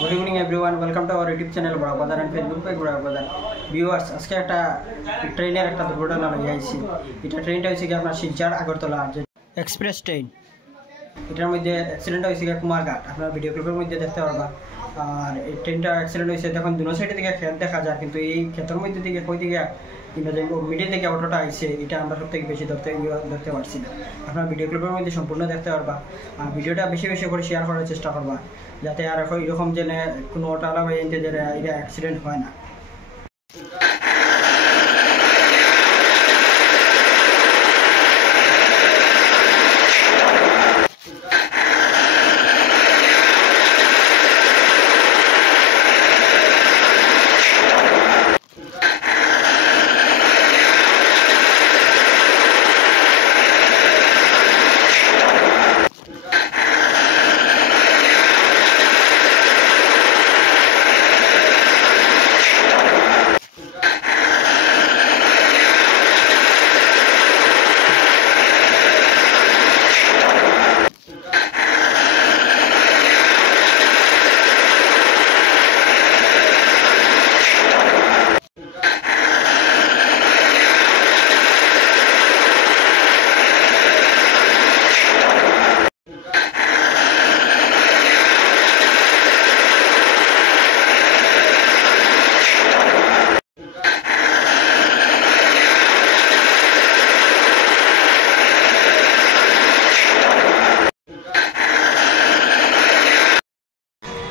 Good evening everyone, welcome to our YouTube channel বড় বাজার and Facebook page বড় বাজার ভিউয়ার্স। আজকে একটা ট্রেনের একটা দুর্ঘটনা লইয়া আইছি। এটা ট্রেনটা হয়েছে কি আপনার শিলচর আগরতলা যে এক্সপ্রেস ট্রেন। এটার মধ্যে অ্যাক্সিডেন্ট হয়েছে কি কুমারঘাট, আপনার ভিডিও ক্লিপের মধ্যে দেখতে পারবা। আর এই ট্রেনটা অ্যাক্সিডেন্ট হয়েছে, দেখুন দুনো সাইডে থেকে ক্ষেত দেখা যায়, কিন্তু এই ক্ষেতের মধ্যে থেকে কই দিকে কিংবা যে মিডিল থেকে অটোটা আইছে এটা আমরা সব থেকে বেশি ধরতে পারছি না। আপনার ভিডিও ক্লিপের মধ্যে সম্পূর্ণ দেখতে পারবা। আর ভিডিওটা বেশি বেশি করে শেয়ার করার চেষ্টা করবা, যাতে আর এরকম যেন কোনো অটো আলাদা এটা অ্যাক্সিডেন্ট হয় না।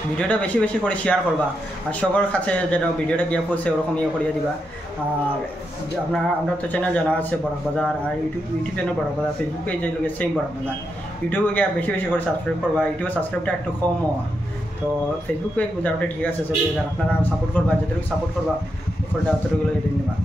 ভিডিওটা বেশি বেশি করে শেয়ার করবা, আর সবার কাছে যেন ভিডিওটা গিয়ে পৌঁছে ওরকম ইয়ে করিয়ে দিবা। আর আমরা তো চ্যানেল জানা আছে বড় বাজার, আর ইউটিউব চ্যানেল বড় বাজার, ফেসবুক পেজ যেগুলো সেম বড় বাজার। ইউটিউবে গিয়ে বেশি বেশি করে সাবস্ক্রাইব করবা। ইউটিউবে সাবস্ক্রাইবটা একটু কম হওয়া, তো ফেসবুক পেজ যাওয়াটা ঠিক আছে। আপনারা সাপোর্ট করবা, যেটুকু সাপোর্ট করবা ওটা অতটুকুলো দিয়ে নেবা।